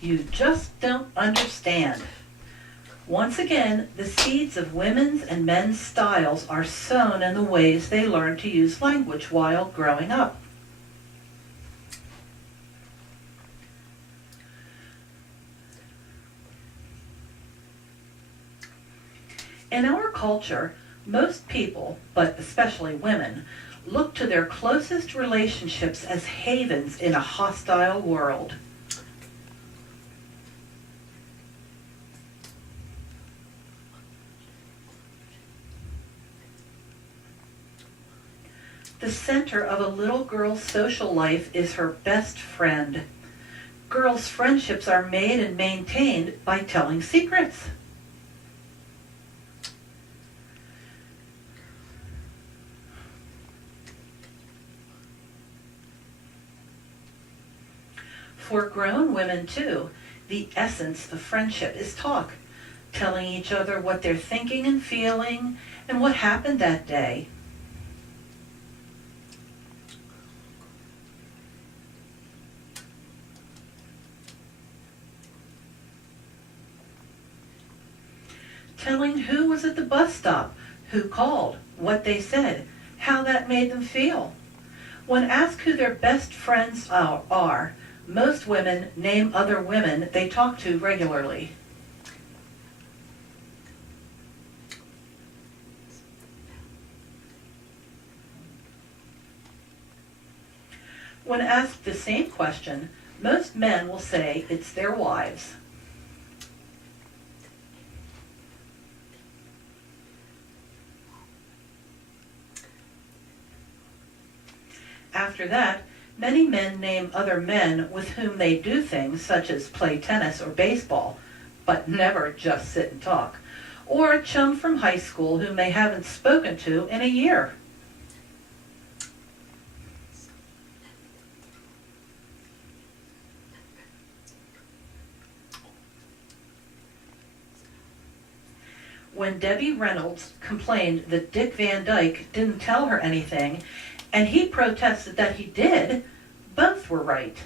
You just don't understand. Once again, the seeds of women's and men's styles are sown in the ways they learn to use language while growing up. In our culture, most people, but especially women, look to their closest relationships as havens in a hostile world. The center of a little girl's social life is her best friend. Girls' friendships are made and maintained by telling secrets. For grown women, too, the essence of friendship is talk, telling each other what they're thinking and feeling and what happened that day. Telling who was at the bus stop, who called, what they said, how that made them feel. When asked who their best friends are, most women name other women they talk to regularly. When asked the same question, most men will say it's their wives. After that, many men name other men with whom they do things such as play tennis or baseball, but never just sit and talk, or a chum from high school whom they haven't spoken to in a year. When Debbie Reynolds complained that Dick Van Dyke didn't tell her anything, and he protested that he did, both were right.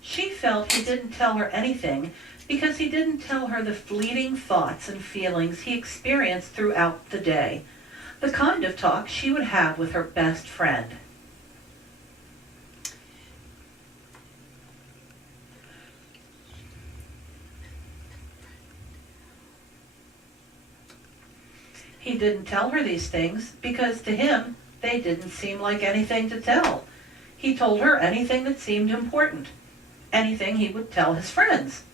She felt he didn't tell her anything because he didn't tell her the fleeting thoughts and feelings he experienced throughout the day, the kind of talk she would have with her best friend. He didn't tell her these things because to him they didn't seem like anything to tell. He told her anything that seemed important, anything he would tell his friends.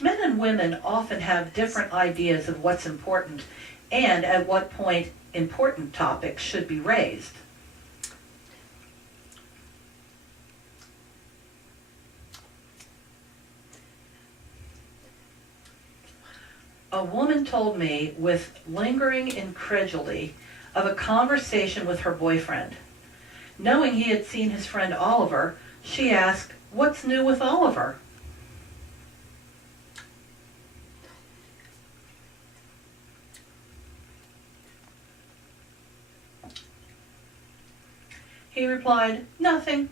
Men and women often have different ideas of what's important and at what point important topics should be raised. A woman told me with lingering incredulity of a conversation with her boyfriend. Knowing he had seen his friend Oliver, she asked, "What's new with Oliver?" He replied, "Nothing."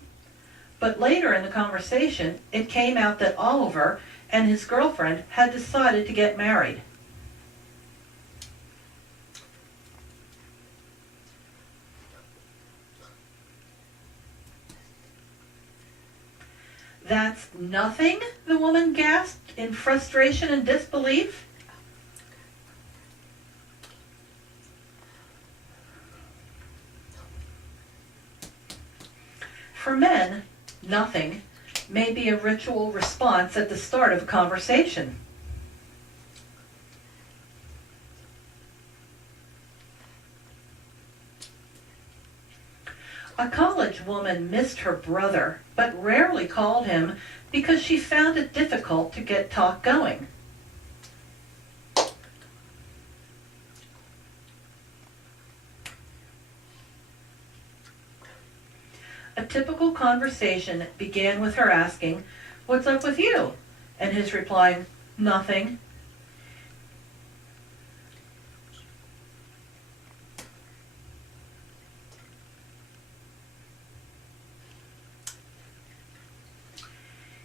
But later in the conversation, it came out that Oliver and his girlfriend had decided to get married. "That's nothing?" the woman gasped in frustration and disbelief. For men, nothing may be a ritual response at the start of a conversation. A college woman missed her brother, but rarely called him because she found it difficult to get talk going. A typical conversation began with her asking, "What's up with you?" and his replying, "Nothing."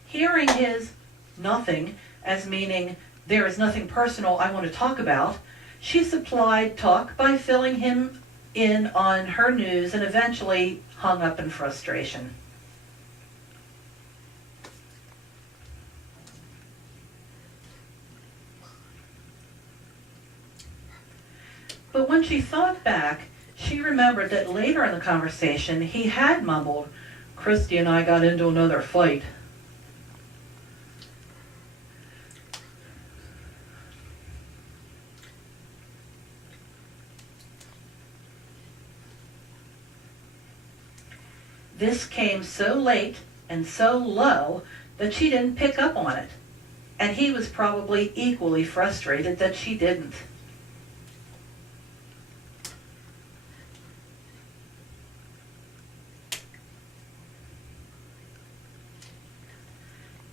Hearing his "nothing" as meaning there is nothing personal I want to talk about, she supplied talk by filling him in on her news and eventually hung up in frustration. But when she thought back, she remembered that later in the conversation he had mumbled, "Christy and I got into another fight." This came so late and so low that she didn't pick up on it, and he was probably equally frustrated that she didn't.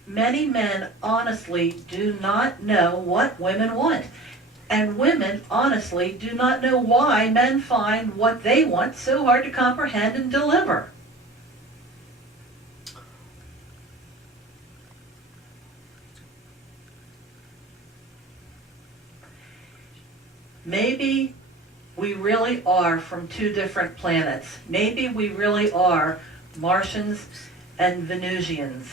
Many men honestly do not know what women want, and women honestly do not know why men find what they want so hard to comprehend and deliver. Maybe we really are from two different planets. Maybe we really are Martians and Venusians.